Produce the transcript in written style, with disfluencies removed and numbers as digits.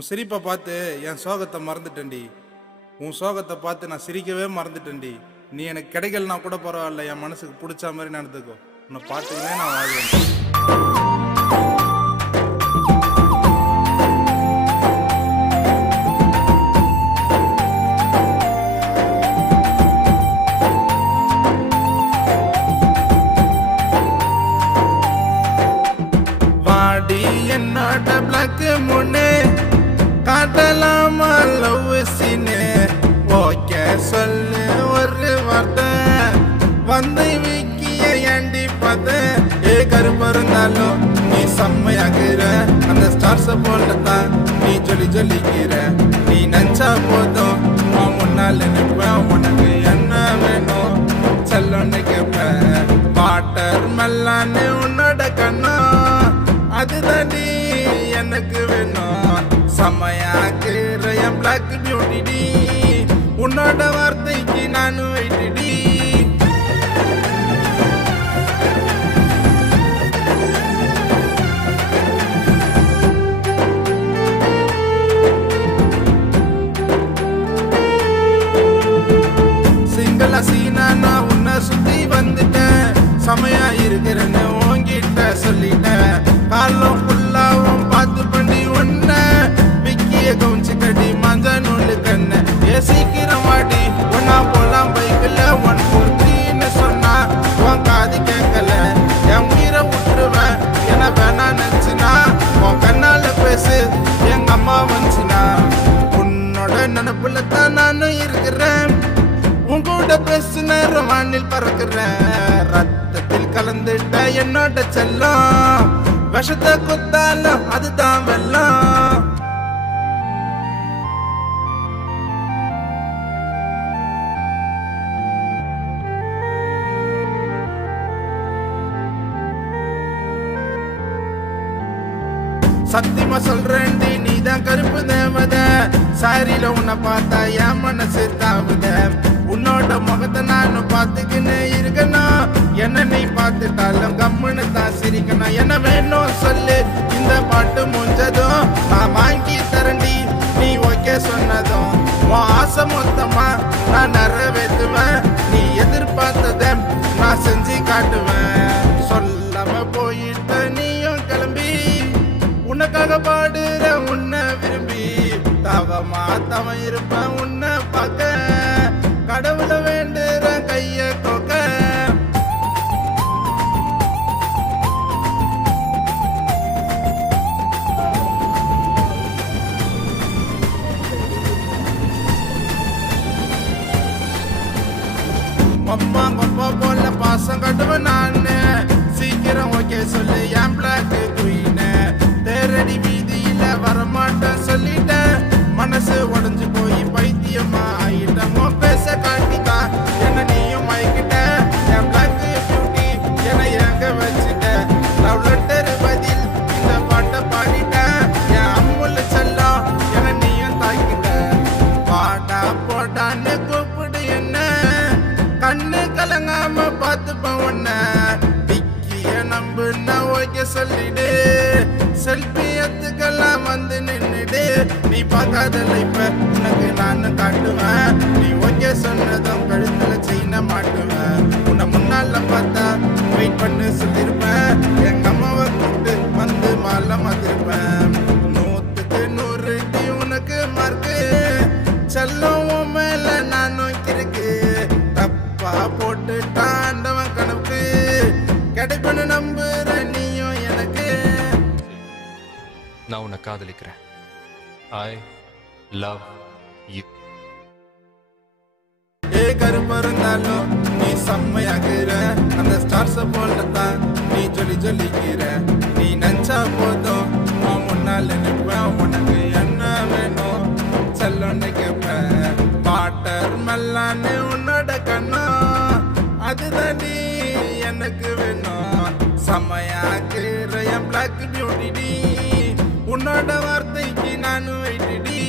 உன் சிரிப்பை பார்த்து என் சோகத்தை மறந்துட்டேன்டி. உன் சோகத்தை பார்த்து நான் சிரிக்கவே மறந்துட்டேன்டி. நீ எனக்கு கிடைக்கலனா கூட பரவாயில்ல, என் மனசுக்கு பிடிச்ச மாதிரி நடந்துக்கோ. உன்னை பார்த்துக்கினே நான் வாழ்வேன். என்னோட பிளாக் முன்னே காட்டலாமா லவ் சீனு? ஓகே சொல்லு ஒரு வார்த்தை, வந்து விக்கிய ஏண்டி பார்த்த? ஏ கருப்பு இருந்தாலும் நீ செம்மையாகிற, அந்த ஸ்டார்ஸை போலத்தான் நீ ஜொலிக்கிற. நீ நினைச்சா போதும் நான் முன்னால் நிற்பேன். உனக்கு என்ன வேணும் செல்லொன்னு கேட்பேன். வாட்டர் மெல்லான்னு உன்னோட கண்ணா, அதுதாண்டி எனக்கு வேணும். செம்மையாக்குற என் பிளாக் பியூட்டி, உன்னோட வார்த்தைக்கு நானும் வெயிட்டி. சிங்கள சீனா நான் உன்னை சுத்தி வந்துட்டேன். செமையா இருக்கிறேன்னு உன்கிட்ட சொல்லிட்டேன். காலம் ஃபுல்லாவும் பார்த்து பண்ணி ஒன்ன விக்கிய கவுன்சி கட்டி மஞ்ச நூலு கண்ணு. ஏ சீக்கிரம் வாடி ஒன்னா போலாம் பைக்கில். 143ன்னு சொன்னா உன் காது கேட்கல. என் உயிரை விட்டுருவேன் என வேணா நினைச்சுனா. உன் கண்ணால பேசு எங்க அம்மா வந்துச்சுனா. உன்னோட நினப்புல தான் நானும் இருக்கிறேன். உன் கூட பேசு நேரம் வானில் பறக்கிறேன். ரத்தத்தில் கலந்துட்ட என்னோட செல்லம், விஷத்தை குத்தாலும் அதுதான் வெல்லம். சத்தியமா சொல்றேன்டி நீதான் கருப்பு தேவத. சாரியில உன்னை பார்த்தா என் மனசு தாவுத. உன்னோட முகத்தை நானும் பார்த்துக்கின்னு இருக்கணும். என்ன நீ பார்த்துட்டாலும் கம்முன்னு தான் சிரிக்கணும். என்ன வேணும் சொல்லு, இந்த பாட்டு முடிஞ்சதும் நான் வாங்கி தரண்டி. நீ ஓகே சொன்னதும் உன் ஆசை மொத்தமா நான் நிறைவேற்றுவேன். நீ எதிர்பார்த்தத நான் செஞ்சு காட்டுவேன். சொல்லாம போயிட்ட நீயும் கிளம்பி, உனக்காக பாடுற உன்னை விரும்பி. தவமா தவம் இருப்பேன் உன்னை பார்க்க, கடவுளை வேண்டுற கைய கோக்க. அம்மா கொப்பா போல பாசம் கட்டுவேன் நானு. சீக்கிரம் ஓகே சொல்லு என் பிளாக் குயின்னு. தேரடி வீதியில வரமாட்டேன் சொல்லிட்டேன். மனசு உடஞ்சு போய் பைத்தியமா ஆயிட்டேன். பேச காட்டிதான் என்ன நீயும் மயக்கிட்ட. என் பிளாக் பியூட்டி என்னை எங்க வச்சுட்ட. லவ் லெட்டர் பதில் இந்த பாட்டை பாடிட்டேன். என் அம்முள்ள செல்லம் என நீயும் தாக்கிட்ட. பாடா போட்டான்னு கூப்பிடு என்ன, கண்ணு கலங்காம பார்த்துப்பேன் உன்னை. விக்கிய நம்புன்னா ஓகே சொல்லிடு. செல்ஃபி எடுத்துக்கெல்லாம் வந்து நின்னுடு. நீ பார்க்காத லைஃப உனக்கு நான் காட்டுவேன். நீ ஓகே சொன்னதும் கழுத்துல செய்ய மாட்டுவேன். உன்னை முன்னால பார்த்தா வெயிட் பண்ணு சொல்லிருப்பேன். எங்க அம்மாவை கூப்பிட்டு வந்து மாலை மாத்திருப்பேன். 100க்கு 100 உனக்கு மார்க்கு. செல்லம் உன் மேல நானும் இருக்கு. தப்பா போட்டு தாண்டவன் கணக்கு. கிடைப்பன்னு நம்புற நீயும் எனக்கு. நான் உன்னை காதலிக்கிறேன். I love you. ஏ கருப்பு இருந்தாலும் நீ செம்மையாகிற, அந்த ஸ்டார்ஸை போலத்தான் நீ ஜொலிக்கிற. நீ நினைச்சா போதும் நான் முன்னால் நிற்பேன். உனக்கு என்ன வேணும் செல்லொன்னு கேட்பேன். வாட்டர் மெல்லான்னு உன்னோட கண்ணா, அதுதாண்டி எனக்கு வேணும். செம்மையாக்குற என் பிளாக் பியூட்டி, உன்னோட வார்த்தைக்கு நானும் வெயிட்டி.